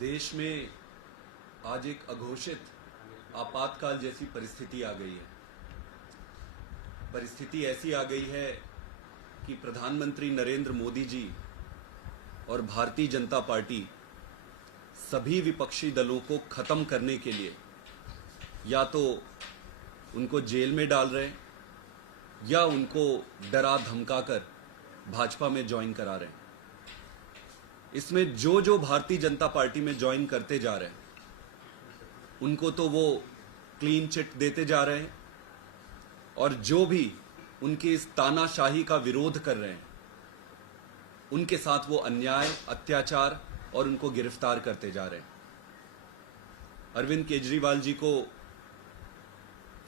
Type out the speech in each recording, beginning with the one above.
देश में आज एक अघोषित आपातकाल जैसी परिस्थिति आ गई है। परिस्थिति ऐसी आ गई है कि प्रधानमंत्री नरेंद्र मोदी जी और भारतीय जनता पार्टी सभी विपक्षी दलों को खत्म करने के लिए या तो उनको जेल में डाल रहे हैं या उनको डरा धमकाकर भाजपा में ज्वाइन करा रहे हैं। इसमें जो जो भारतीय जनता पार्टी में ज्वाइन करते जा रहे हैं उनको तो वो क्लीन चिट देते जा रहे हैं और जो भी उनकी इस तानाशाही का विरोध कर रहे हैं उनके साथ वो अन्याय, अत्याचार और उनको गिरफ्तार करते जा रहे हैं। अरविंद केजरीवाल जी को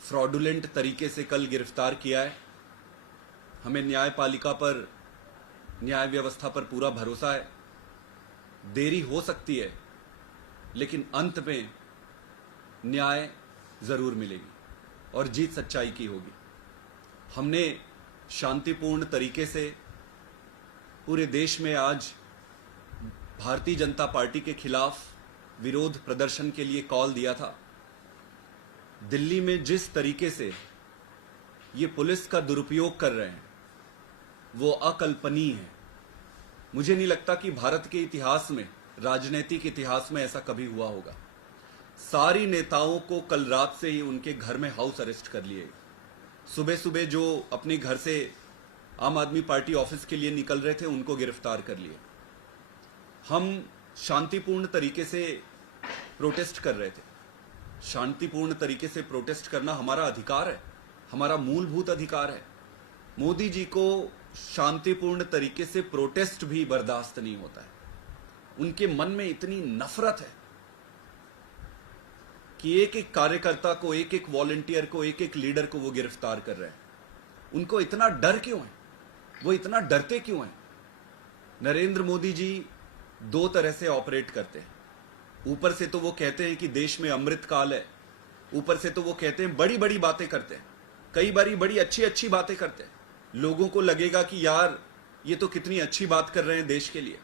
फ्रॉडुलेंट तरीके से कल गिरफ्तार किया है। हमें न्यायपालिका पर, न्याय व्यवस्था पर पूरा भरोसा है। देरी हो सकती है लेकिन अंत में न्याय जरूर मिलेगी और जीत सच्चाई की होगी। हमने शांतिपूर्ण तरीके से पूरे देश में आज भारतीय जनता पार्टी के खिलाफ विरोध प्रदर्शन के लिए कॉल दिया था। दिल्ली में जिस तरीके से ये पुलिस का दुरुपयोग कर रहे हैं वो अकल्पनीय है। मुझे नहीं लगता कि भारत के इतिहास में, राजनीतिक इतिहास में ऐसा कभी हुआ होगा। सारी नेताओं को कल रात से ही उनके घर में हाउस अरेस्ट कर लिए। सुबह सुबह जो अपने घर से आम आदमी पार्टी ऑफिस के लिए निकल रहे थे उनको गिरफ्तार कर लिए। हम शांतिपूर्ण तरीके से प्रोटेस्ट कर रहे थे। शांतिपूर्ण तरीके से प्रोटेस्ट करना हमारा अधिकार है, हमारा मूलभूत अधिकार है। मोदी जी को शांतिपूर्ण तरीके से प्रोटेस्ट भी बर्दाश्त नहीं होता है। उनके मन में इतनी नफरत है कि एक एक कार्यकर्ता को, एक एक वॉलंटियर को, एक एक लीडर को वो गिरफ्तार कर रहे हैं। उनको इतना डर क्यों है? वो इतना डरते क्यों हैं? नरेंद्र मोदी जी दो तरह से ऑपरेट करते हैं। ऊपर से तो वो कहते हैं कि देश में अमृत काल है, ऊपर से तो वो कहते हैं, बड़ी बड़ी बातें करते हैं, कई बारी बड़ी अच्छी अच्छी बातें करते हैं। लोगों को लगेगा कि यार ये तो कितनी अच्छी बात कर रहे हैं देश के लिए।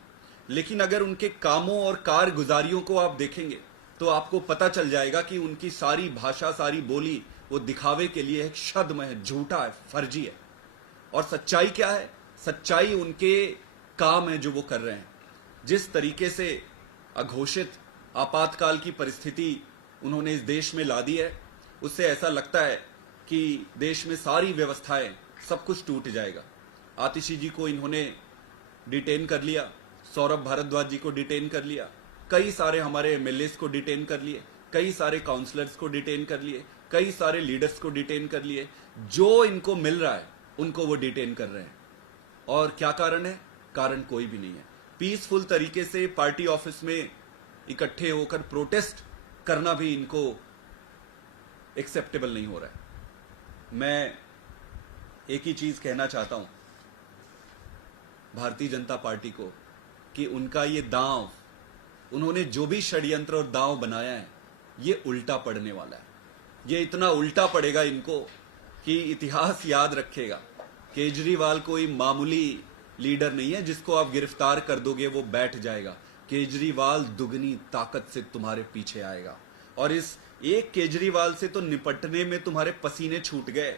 लेकिन अगर उनके कामों और कारगुजारियों को आप देखेंगे तो आपको पता चल जाएगा कि उनकी सारी भाषा, सारी बोली वो दिखावे के लिए एक छद्म है, झूठा है, फर्जी है। और सच्चाई क्या है? सच्चाई उनके काम है जो वो कर रहे हैं। जिस तरीके से अघोषित आपातकाल की परिस्थिति उन्होंने इस देश में ला दी है, उससे ऐसा लगता है कि देश में सारी व्यवस्थाएं, सब कुछ टूट जाएगा। आतिशी जी को इन्होंने डिटेन कर लिया, सौरभ भारद्वाज जी को डिटेन कर लिया, कई सारे हमारे एमएलएस को डिटेन कर लिए, कई सारे काउंसलर्स को डिटेन कर लिए, कई सारे लीडर्स को डिटेन कर लिए। जो इनको मिल रहा है उनको वो डिटेन कर रहे हैं। और क्या कारण है? कारण कोई भी नहीं है। पीसफुल तरीके से पार्टी ऑफिस में इकट्ठे होकर प्रोटेस्ट करना भी इनको एक्सेप्टेबल नहीं हो रहा है। मैं एक ही चीज कहना चाहता हूं भारतीय जनता पार्टी को कि उनका ये दांव, उन्होंने जो भी षड्यंत्र और दांव बनाया है, ये उल्टा पड़ने वाला है। ये इतना उल्टा पड़ेगा इनको कि इतिहास याद रखेगा। केजरीवाल कोई मामूली लीडर नहीं है जिसको आप गिरफ्तार कर दोगे वो बैठ जाएगा। केजरीवाल दुगनी ताकत से तुम्हारे पीछे आएगा और इस एक केजरीवाल से तो निपटने में तुम्हारे पसीने छूट गए।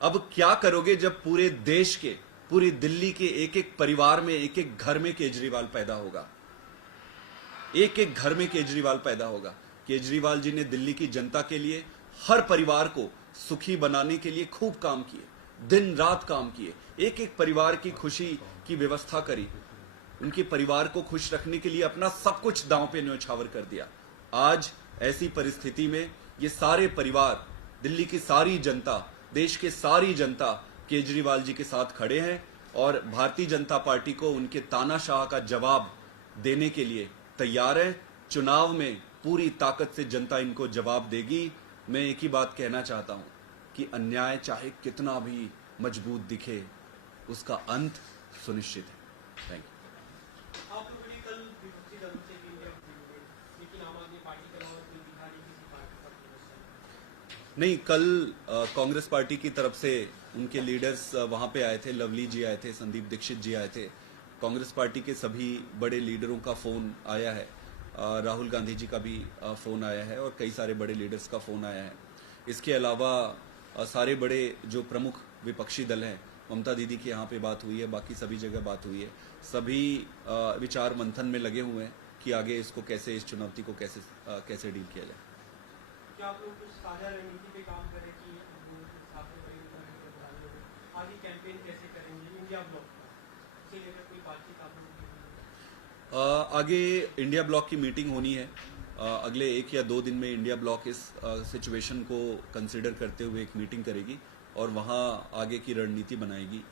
अब क्या करोगे जब पूरे देश के, पूरी दिल्ली के एक एक परिवार में, एक एक घर में केजरीवाल पैदा होगा? एक एक घर में केजरीवाल पैदा होगा। केजरीवाल जी ने दिल्ली की जनता के लिए, हर परिवार को सुखी बनाने के लिए खूब काम किए, दिन रात काम किए, एक एक परिवार की खुशी की व्यवस्था करी, उनके परिवार को खुश रखने के लिए अपना सब कुछ दांव पे न्यौछावर कर दिया। आज ऐसी परिस्थिति में ये सारे परिवार, दिल्ली की सारी जनता, देश के सारी जनता केजरीवाल जी के साथ खड़े हैं और भारतीय जनता पार्टी को उनके तानाशाह का जवाब देने के लिए तैयार है। चुनाव में पूरी ताकत से जनता इनको जवाब देगी। मैं एक ही बात कहना चाहता हूं कि अन्याय चाहे कितना भी मजबूत दिखे, उसका अंत सुनिश्चित है। Thank you. आप लोगों ने कल विपक्षी दलों से भी लेकिन आम आदमी पार्टी के अलावा कोई बिहारी किसी पार्टी का प्रदर्शन नहीं, कल कांग्रेस पार्टी की तरफ से उनके लीडर्स वहां पे आए थे। लवली जी आए थे, संदीप दीक्षित जी आए थे। कांग्रेस पार्टी के सभी बड़े लीडरों का फोन आया है राहुल गांधी जी का भी फ़ोन आया है और कई सारे बड़े लीडर्स का फ़ोन आया है। इसके अलावा सारे बड़े जो प्रमुख विपक्षी दल हैं, ममता दीदी की यहाँ पे बात हुई है, बाकी सभी जगह बात हुई है। सभी विचार मंथन में लगे हुए हैं कि आगे इसको कैसे, इस चुनौती को कैसे डील किया जाए। क्या आप लोग कुछ साझा रणनीति पे काम करें कि आगे कैंपेन कैसे करेंगे इंडिया ब्लॉक का, इसे लेकर कोई बातचीत आप लोगों की? आगे इंडिया ब्लॉक की मीटिंग होनी है। अगले 1 या 2 दिन में इंडिया ब्लॉक इस सिचुएशन को कंसिडर करते हुए एक मीटिंग करेगी और वहाँ आगे की रणनीति बनाएगी।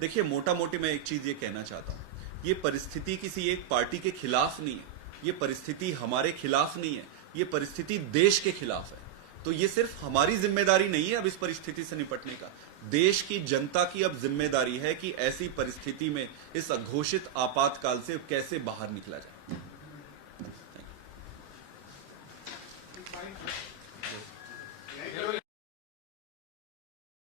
देखिए, मोटा मोटी मैं एक चीज़ ये कहना चाहता हूँ, ये परिस्थिति किसी एक पार्टी के खिलाफ नहीं है, ये परिस्थिति हमारे खिलाफ नहीं है, ये परिस्थिति देश के खिलाफ है। तो ये सिर्फ हमारी जिम्मेदारी नहीं है अब इस परिस्थिति से निपटने का, देश की जनता की अब जिम्मेदारी है कि ऐसी परिस्थिति में इस अघोषित आपातकाल से कैसे बाहर निकला जाए।